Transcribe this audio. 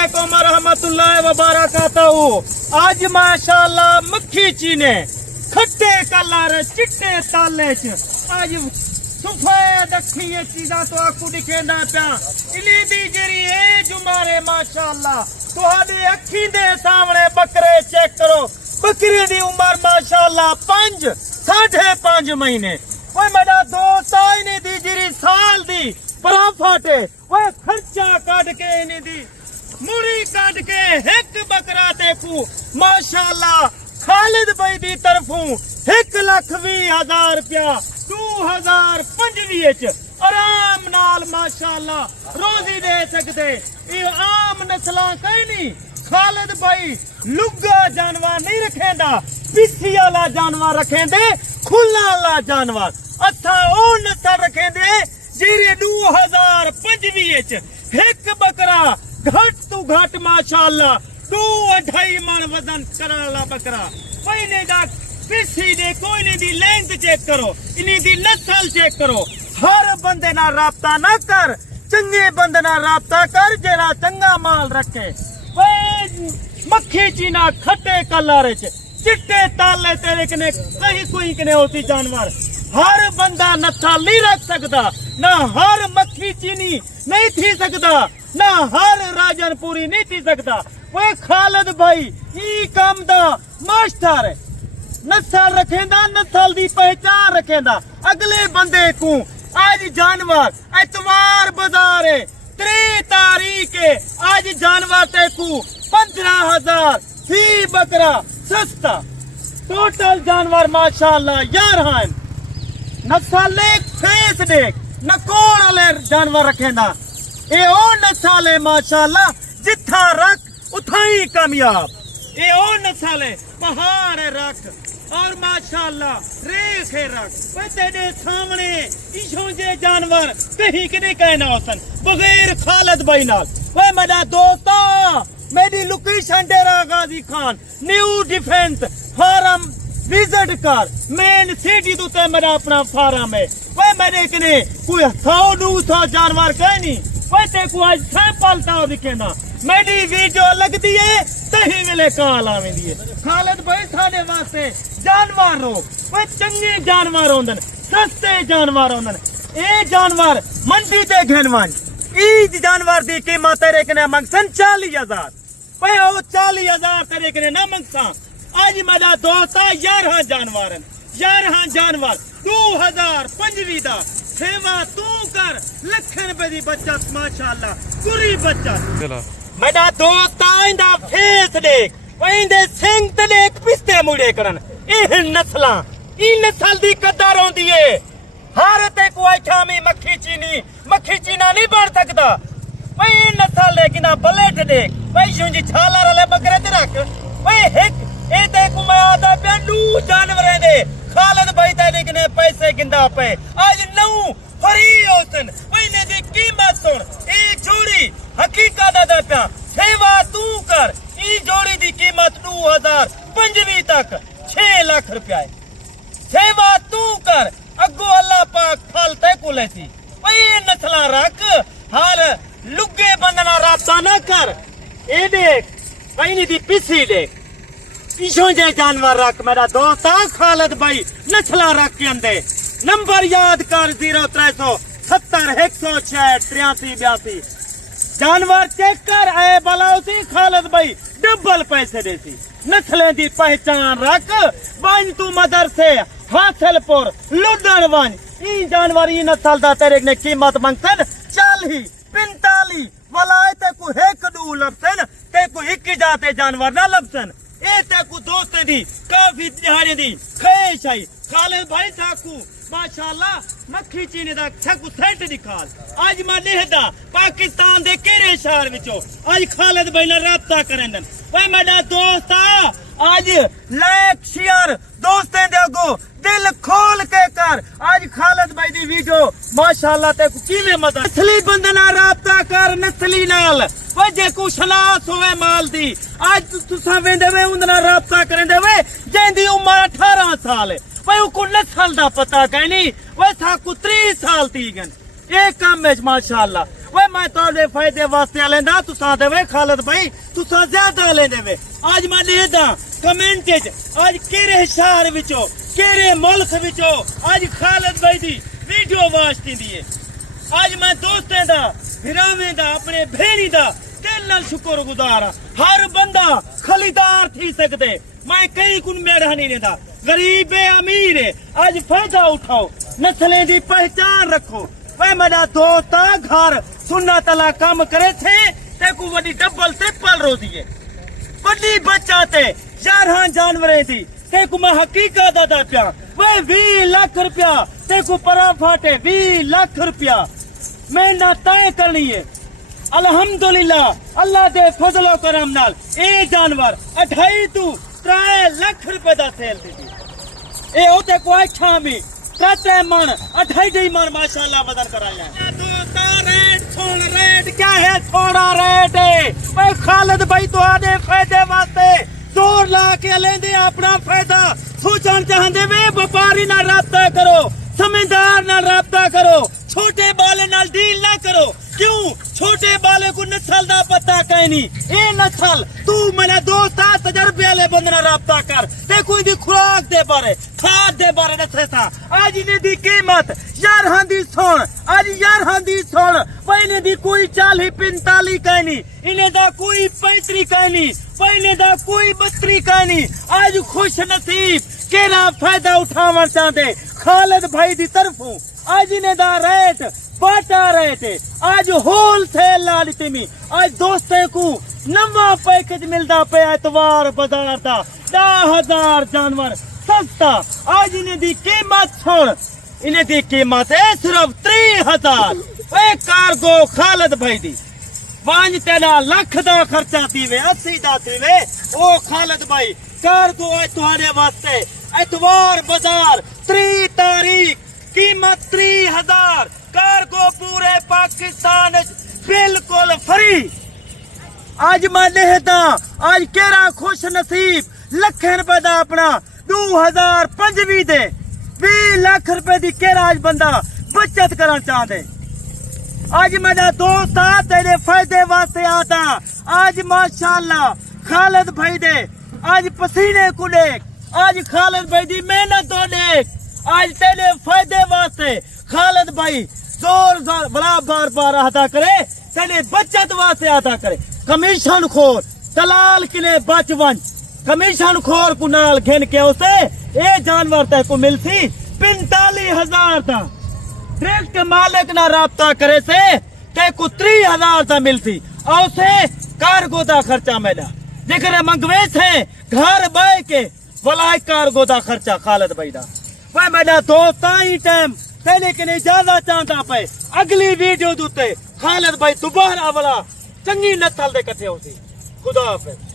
वालेकुम रहमतुल्लाहि व बरकातहू। आज माशाअल्लाह मक्खी चीने खट्टे कलर चिट्टे ताले च आज सफेद अखी चीज़ा तो आकू दिखेंदा पिया। इली दी जेरी एज उमारे माशाअल्लाह तुहाडी अखी दे सामने बकरे चेक करो। बकरी दी उम्र माशाअल्लाह 5 5.5 महीने। ओए मेरा दोस्त इनी दी जेरी साल दी पराफाटे ओए खर्चा काट के इनी दी मुड़ी काट के एक बकरा देखू माशाअल्लाह खालिद भाई दी तरफों 1,20,000 रुपया 2025 आराम नाल माशाअल्लाह रोजी दे सकते। ये आम नस्लां कहीं नहीं। खालिद भाई लुगा जानवर नहीं रखेंदा, पिस्सी वाला जानवर रखेंदे, खुला वाला जानवर। असा ओ नस्ल रखेंदे जेरे 2025 एक बकरा घट तू घट माशाअल्लाह 2-2.5 मन वजन करने वाला बकरा। कोई नहीं दा पिस्सी दे कोई नहीं दी लेंथ चेक करो, इन्हीं दी नस्ल चेक करो। हर बंदे ना राब्ता ना कर, चंगे बंदे ना राब्ता कर जेरा चंगा माल रखे। मक्खी चीना खट्टे कलर चिट्टे ताले तेरे कने कहीं कोई कने होती जानवर। हर बंदा नस्ल नहीं रख सकता, ना हर मक्खी चीनी नहीं थी सकता, ना हर राजनपुरी नहीं थी सकता। वो खालिद भाई ई काम दा मास्टर है। नस्ल रखेंदा, नस्ल दी पहचान रखेंदा। अगले बंदे को आज जानवर एतवार बाजार है 3 तारीख है। आज जानवर ते को 15,000 फी बकरा सस्ता। टोटल जानवर माशाअल्लाह यार हैं। नस्ल देख, फेस देख, नकोर वाले जानवर रखेंदा। ये ओ नस्ल है माशाअल्लाह जिथा रख उथा ही कामयाब। ये ओ नस्ल है पहाड़ रख और माशाअल्लाह रेख रख। तेरे सामने इशों जे जानवर कहीं के नहीं कहना होसन बगैर खालिद भाई नाल। वे मेरा दोस्ता मेरी location Dera Ghazi Khan new defence farm visit कर। मेन सिटी तो मेरा अपना फार्म है। वे मेरे कने कोई 100-200 जानवर कहनी वे ते को आज सैंपल ताओ दिखेना। मेरी वीडियो लगती है तही वेले कॉल आवेंदी है। खालिद भाई साडे वास्ते जानवर रो वे चंगे जानवर होंदन, सस्ते जानवर होंदन। ए जानवर मंडी ते घेनवन ई जानवर दी कीमत तेरे कने मंगसन 40,000। वे ओ 40,000 तेरे कने ना मंगसा। आज मेरा दोस्त 11 जानवर 11 जानवर 2025 दा सेवा तू कर लख रुपए दी बचत माशाअल्लाह पूरी बचत। मेरा दोस्त इंदा फेस देख, इंदे सिंग ते देख पिस्ते मुड़े करन। एह नस्लां ई नस्ल दी कदर होंदी है। हर ते कोई छामी मक्खी चीना नहीं बन सकता। भाई नस्ल लेकिन ब्लड देख भाई जुंजी छाला वाले बकरे ते रख। भाई एक ए ते को मैं आदा पे 9 जानवरें दे खालिद भाई ते ने पैसे गिंदा पे आज 9 फ्री होतन। भाई ने दी कीमत सुन, ई जोड़ी हकीकत दा पे सेवा तू कर। ई जोड़ी दी कीमत 2025 तक 6 लाख रुपया है। सेवा तू कर अगो अल्लाह पाक फल ते को लेसी। भाई नस्ला रख हर लुगे बंदना राब्ता ना कर। ए देख भाई दी पिसी देख इशों जे जानवर रख मेरा दोस्त खालिद भाई नस्ला रख के अंदे। नंबर याद कर 0370 106 83 82। जानवर चेक कर ए बलाउसी खालिद भाई डबल पैसे देसी। नस्लें दी पहचान रख बन तू मदरसे हासिलपुर लुडन वन। ई जानवर ई नस्ल दा तेरे ने कीमत मंगसन 40-45 वलाए ते को एक दू लबसन ते को एक जाते जानवर ना लबसन। ए ते को दोस्ते दी काफी दिहाड़ी दी ख्वाहिश आई। खालिद भाई थाकू माशाअल्लाह मक्खी चीने दा छकू सेंट दिखाल। आज मैं नेहदा पाकिस्तान दे केरे शहर विचो आज खालिद भाई नाल राब्ता करन। भाई मेरा दोस्त आज लाइक शेयर दोस्तें दे अगो दिल खोल के कर। आज खालिद भाई दी वीडियो माशाअल्लाह ते किवें मदद असली बंदे नाल राब्ता कर नस्ली नाल। जे को शनास होवे माल दी आज तुसा वेंदे वे उंदे नाल राब्ता करंदे वे जेंदी उम्र 18 साल है। भाई को नस्ल दा पता कहनी वे था को 30 साल थी गन। ये काम में माशाअल्लाह वे मैं तोड़े फायदे वास्ते लेंदा तुसा देवे खालिद भाई तुसा ज्यादा लेंदे वे आज मैं लेदा कमेंट आज केरे शहर विचो केरे मुल्क विचो आज खालिद भाई दी वीडियो वाच दी है आज मैं दोस्तें दा फिरावें दा अपने भेणी दा दिल नाल शुक्रगुजार हर बंदा खलीदार थी सकदे मैं कई कुन मेरा नहीं लेंदा गरीब है अमीर है आज फायदा उठाओ नस्लें दी पहचान रखो वे मेरा दोस्त घर सुन्ना तला काम करे थे ते को वडी डबल ट्रिपल रोजी है बड़ी बच्चा ते 11 जानवरें दी ते को मैं हकीकत अदा पिया वे 20 लाख रुपया ते को परा फाटे 20 लाख रुपया मैं ना तय करनी है अल्हम्दुलिल्लाह अल्लाह दे फजलो करम नाल ए जानवर 28 तू 3 लाख रुपए दा सेल दी ए ओते को अच्छा में त्रते मन 28 मन माशाल्लाह बदन कराया दोस्ता रेट सुन रेट क्या है थोड़ा रेट है भाई खालिद भाई तुहाडे फायदे वास्ते जोर ला के लेंदे अपना फायदा सोचण चाहंदे वे व्यापारी नाल राब्ता करो समझदार नाल राब्ता करो छोटे बाले नाल डील ना करो क्यों छोटे बाले को नस्ल दा पता कहीं नहीं ए नस्ल तू मेरा दोस्त आ तजर्बे वाले बंदे नाल राब्ता कर ते कोई दी खुराक दे बारे खाद दे बारे दसे था आज इने दी कीमत 11 दी सुन आज 11 दी सुन पहले दी कोई 40 45 कहीं नहीं इने दा कोई 35 कहीं नहीं पहले दा कोई 32 कहीं नहीं आज खुश नसीब केरा फायदा उठावन चाहते खालिद भाई दी तरफों आज इने दा रेट बाटा रहे थे आज होल सेल ला ली थी आज दोस्ते को नवा पैकेज मिलता पे एतवार बाजार था 10,000 जानवर सस्ता आज इन्हें दी कीमत सुन इन्हें दी कीमत है सिर्फ 3,000 एक कार्गो खालिद भाई दी 5 लाख दा खर्चा थीवे 80 दा थीवे ओ खालिद भाई कार्गो है तुम्हारे वास्ते एतवार बाजार 3 तारीख कीमत 3,000 कार्गो पूरे पाकिस्तान बिल्कुल फ्री आज मैं लेदा आज केरा खुश नसीब लखें रुपए दा अपना 2025 दे 20 लाख रुपए दी केरा आज बंदा बचत करना चाहते आज मेरा दोस्त आ तेरे फायदे वास्ते आता आज माशाल्लाह खालिद भाई दे आज पसीने को देख आज खालिद भाई दी मेहनत तो देख आज तेरे फायदे वास्ते खालिद भाई जोर जोर बड़ा बार बार अदा करे तेरे बचत वास्ते अदा करे कमीशन खोर दलाल किले बच वन कमीशन खोर को नाल घेन के उसे ए जानवर ते को मिलती 45,000 ता डायरेक्ट मालिक ना राब्ता करे से ते को 3,000 ता मिलती और से कार्गो दा खर्चा मेरा जेकर मंगवे से घर बाय के वलाय कार्गो दा खर्चा खालिद भाई दा भाई मेरा दोस्त ही टाइम तेने के ज्यादा चाहता पे अगली वीडियो दूते खालिद भाई दोबारा वाला चंगी नस्ल दे कट्ठे होसी खुदा हाफिज।